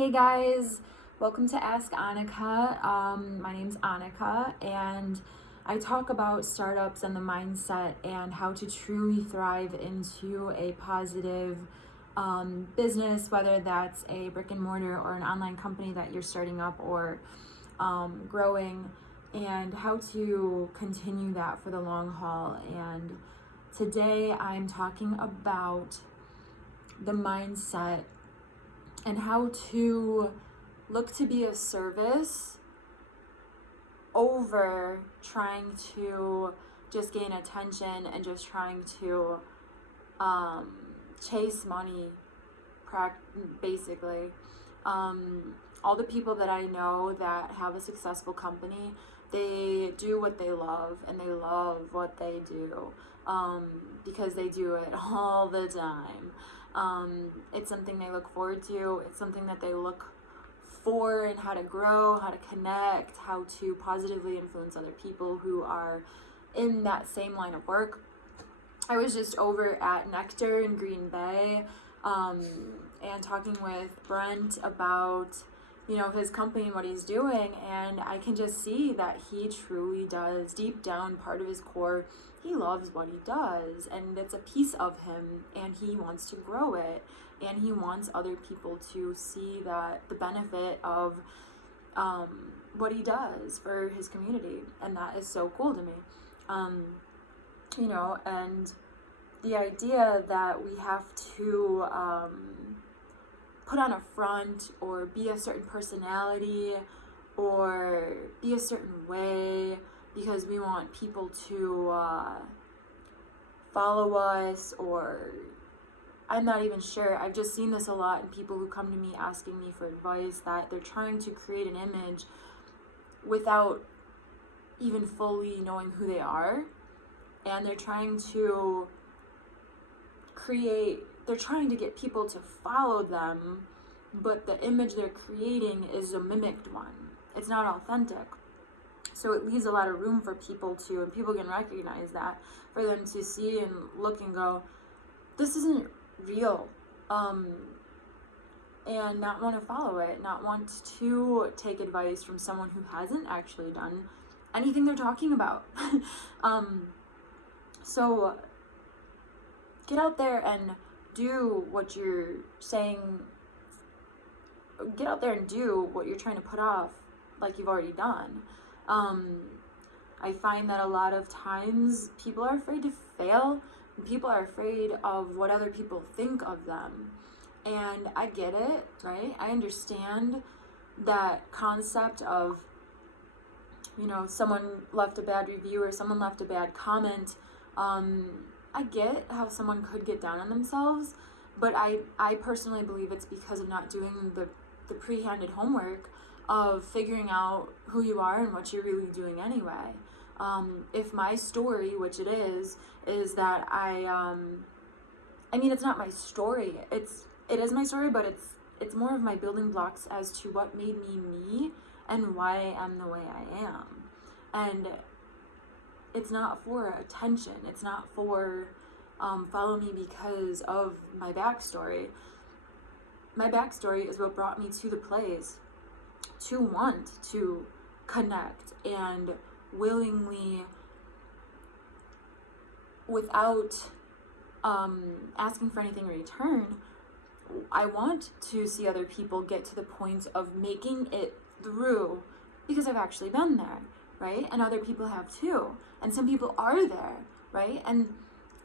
Hey guys, welcome to Ask Annika. My name's Annika, and I talk about startups and the mindset and how to truly thrive into a positive business, whether that's a brick and mortar or an online company that you're starting up or growing, and how to continue that for the long haul. And today I'm talking about the mindset and how to look to be of service over trying to just gain attention and just trying to chase money, basically. All the people that I know that have a successful company, they do what they love and they love what they do because they do it all the time. It's something they look forward to. It's something that they look for, and how to grow, how to connect, how to positively influence other people who are in that same line of work. I was just over at Nectar in Green Bay and talking with Brent about his company and what he's doing, and I can just see that he truly does, deep down, part of his core, he loves what he does, and it's a piece of him, and he wants to grow it, and he wants other people to see that the benefit of what he does for his community, and that is so cool to me. And the idea that we have to put on a front or be a certain personality or be a certain way because we want people to follow us, or I'm not even sure. I've just seen this a lot in people who come to me asking me for advice, that they're trying to create an image without even fully knowing who they are, and they're trying to get people to follow them, but the image they're creating is a mimicked one. It's not authentic. So it leaves a lot of room for people and people can recognize that, for them to see and look and go, this isn't real, and not want to follow it, not want to take advice from someone who hasn't actually done anything they're talking about. So get out there and do what you're saying. Get out there and do what you're trying to put off like you've already done. I find that a lot of times people are afraid to fail, and people are afraid of what other people think of them. And I get it, right? I understand that concept of, someone left a bad review or someone left a bad comment. I get how someone could get down on themselves, but I personally believe it's because of not doing the pre-handed homework of figuring out who you are and what you're really doing anyway. If my story, which it is that it's not my story. It is my story, but it's more of my building blocks as to what made me and why I am the way I am. And it's not for attention. It's not for follow me because of my backstory. My backstory is what brought me to the place to want to connect and willingly, without asking for anything in return. I want to see other people get to the point of making it through because I've actually been there, right? And other people have too. And some people are there, right? And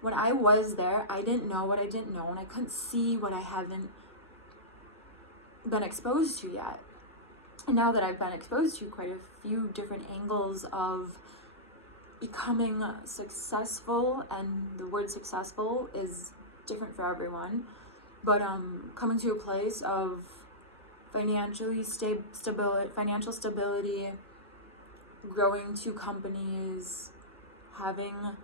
when I was there, I didn't know what I didn't know, and I couldn't see what I haven't been exposed to yet. And now that I've been exposed to quite a few different angles of becoming successful, and the word successful is different for everyone, but coming to a place of financial stability, growing two companies, having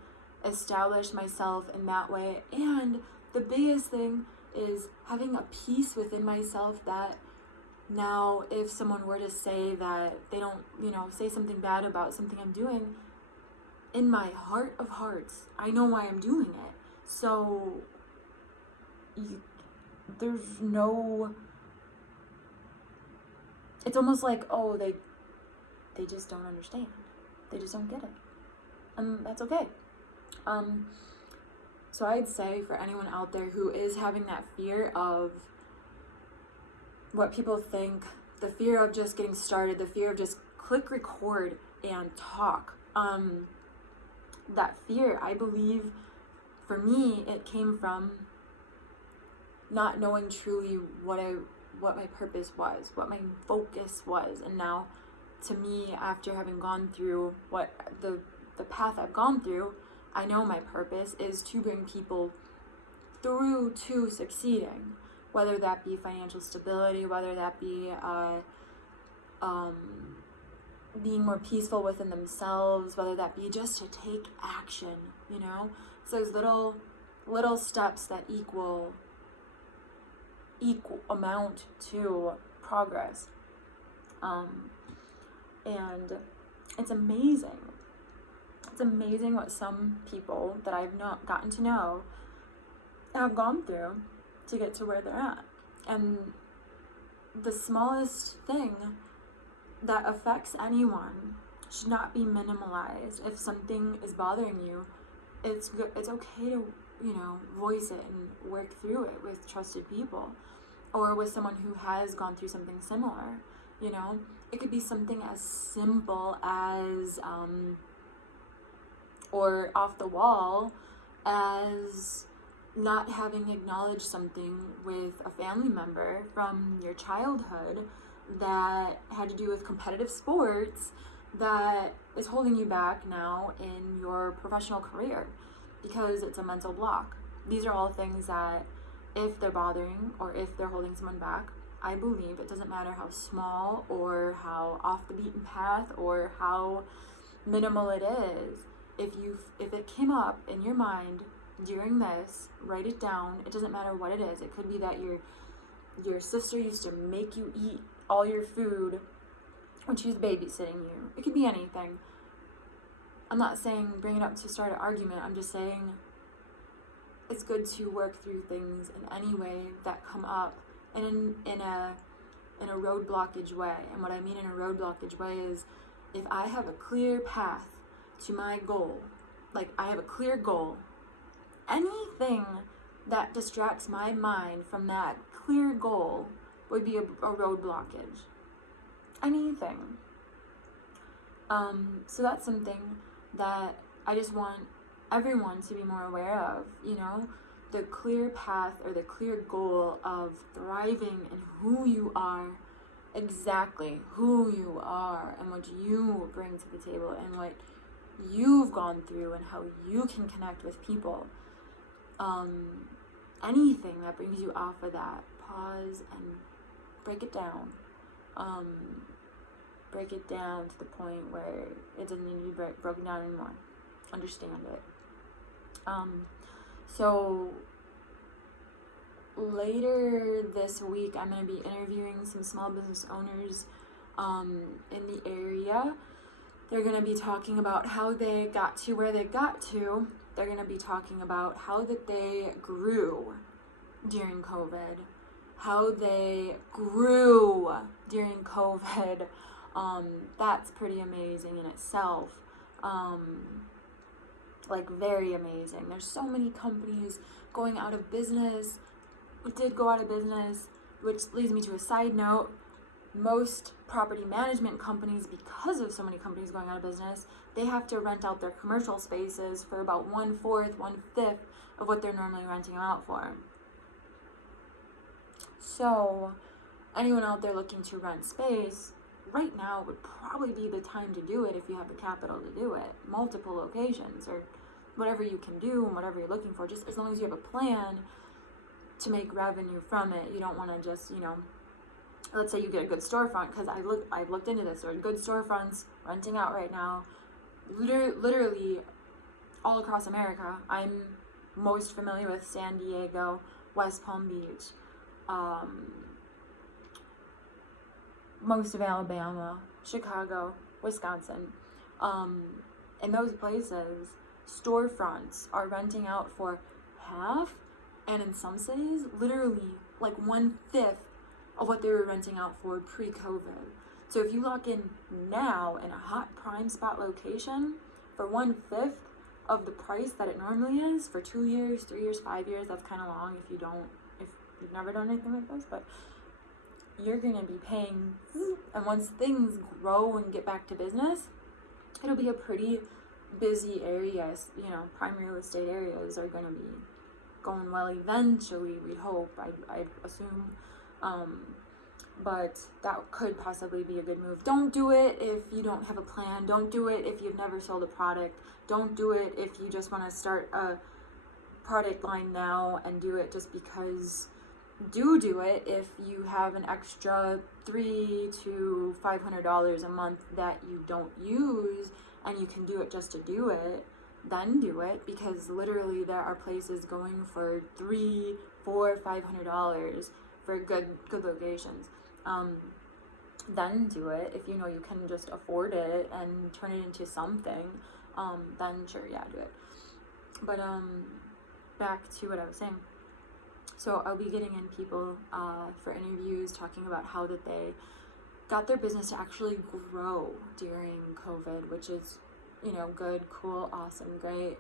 established myself in that way, and the biggest thing is having a peace within myself that now if someone were to say that they don't, say something bad about something I'm doing, in my heart of hearts, I know why I'm doing it. So there's no it's almost like, oh, they just don't understand. They just don't get it. And that's okay. So I'd say for anyone out there who is having that fear of what people think, the fear of just getting started, the fear of just click record and talk, that fear, I believe, for me, it came from not knowing truly what my purpose was, what my focus was. And now, to me, after having gone through what the path I've gone through, I know my purpose is to bring people through to succeeding, whether that be financial stability, whether that be being more peaceful within themselves, whether that be just to take action, you know? It's those little steps that equal amount to progress. And it's amazing. It's amazing what some people that I've not gotten to know have gone through to get to where they're at. And the smallest thing that affects anyone should not be minimalized. If something is bothering you, it's okay to, you know, voice it and work through it with trusted people or with someone who has gone through something similar. You know, it could be something as simple as or off the wall as not having acknowledged something with a family member from your childhood that had to do with competitive sports that is holding you back now in your professional career because it's a mental block. These are all things that, if they're bothering or if they're holding someone back, I believe it doesn't matter how small or how off the beaten path or how minimal it is. If it came up in your mind during this, write it down. It doesn't matter what it is. It could be that your sister used to make you eat all your food when she was babysitting you. It could be anything. I'm not saying bring it up to start an argument. I'm just saying it's good to work through things in any way that come up and in a road blockage way. And what I mean in a road blockage way is if I have a clear path to my goal, like I have a clear goal, anything that distracts my mind from that clear goal would be a road blockage. Anything. So that's something that I just want everyone to be more aware of, you know, the clear path or the clear goal of thriving in who you are, exactly who you are and what you bring to the table and what you've gone through and how you can connect with people. Anything that brings you off of that, pause and break it down. Break it down to the point where it doesn't need to be broken down anymore. Understand it. So later this week, I'm going to be interviewing some small business owners in the area. They're going to be talking about how they got to where they got to. They're going to be talking about how that they grew during COVID, how they grew during COVID. That's pretty amazing in itself. Like very amazing. There's so many companies going out of business. It did go out of business, which leads me to a side note. Most property management companies, because of so many companies going out of business, they have to rent out their commercial spaces for about 1/4, 1/5 of what they're normally renting them out for. So anyone out there looking to rent space, right now would probably be the time to do it if you have the capital to do it. Multiple locations or whatever you can do and whatever you're looking for, just as long as you have a plan to make revenue from it. You don't want to just, you know, let's say you get a good storefront, because I've looked into this. There are good storefronts renting out right now, literally all across America. I'm most familiar with San Diego, West Palm Beach, most of Alabama, Chicago, Wisconsin. In those places, storefronts are renting out for half, and in some cities, literally like 1/5 of what they were renting out for pre-COVID. So if you lock in now in a hot prime spot location for 1/5 of the price that it normally is for 2 years, 3 years, 5 years, that's kind of long if you've never done anything like this, but you're gonna be paying, and once things grow and get back to business, it'll be a pretty busy area. You know, prime real estate areas are gonna be going well eventually, we hope, I assume. But that could possibly be a good move. Don't do it if you don't have a plan. Don't do it if you've never sold a product. Don't do it if you just want to start a product line now and do it just because. Do it if you have an extra $300 to $500 a month that you don't use and you can do it just to do it. Then do it, because literally there are places going for $300, $400, $500 for good locations. Then do it. If you know you can just afford it and turn it into something, then sure, yeah, do it. But back to what I was saying. So I'll be getting in people for interviews talking about how that they got their business to actually grow during COVID, which is, you know, good, cool, awesome, great.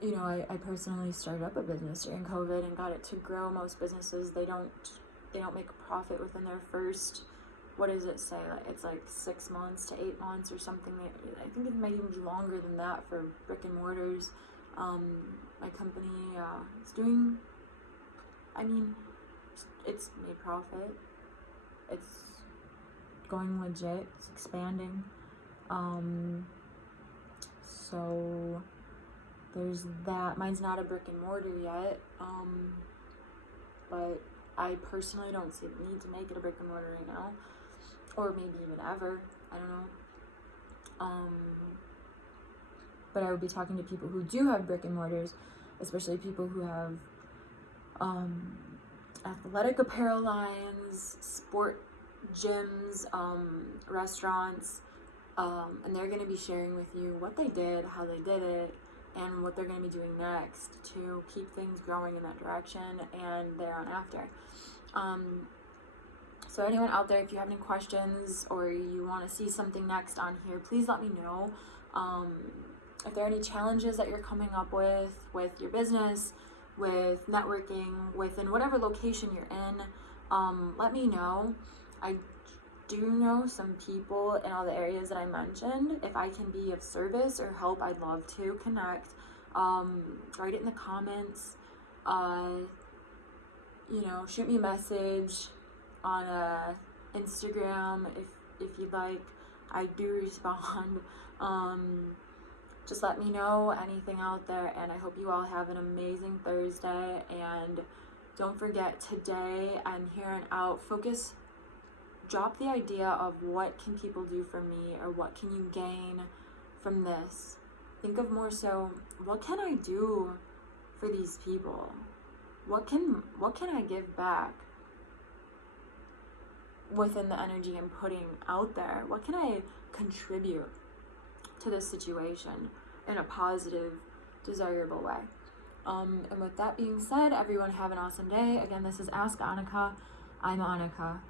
You know, I personally started up a business during COVID and got it to grow. Most businesses, they don't make a profit within their first, what does it say? It's like 6 months to 8 months or something. I think it might even be longer than that for brick and mortars. My company is doing, I mean, it's made profit. It's going legit. It's expanding. So there's that. Mine's not a brick and mortar yet, but I personally don't see the need to make it a brick and mortar right now, or maybe even ever. I don't know. But I would be talking to people who do have brick and mortars, especially people who have athletic apparel lines, sport gyms, restaurants, and they're going to be sharing with you what they did, how they did it, and what they're going to be doing next to keep things growing in that direction and there on after. So anyone out there, if you have any questions or you want to see something next on here, please let me know. If there are any challenges that you're coming up with your business, with networking, within whatever location you're in, let me know. I do know some people in all the areas that I mentioned. If I can be of service or help, I'd love to connect. Write it in the comments. You know, shoot me a message on Instagram if you'd like. I do respond. Just let me know anything out there, and I hope you all have an amazing Thursday. And don't forget, today and here and out, drop the idea of what can people do for me, or what can you gain from this. Think of more so, what can I do for these people? What can I give back within the energy I'm putting out there? What can I contribute to this situation in a positive, desirable way? And with that being said, everyone have an awesome day. Again, this is Ask Annika. I'm Annika.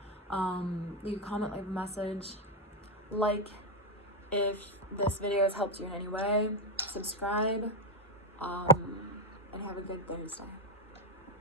You comment, leave a message, like if this video has helped you in any way, subscribe, and have a good Thursday.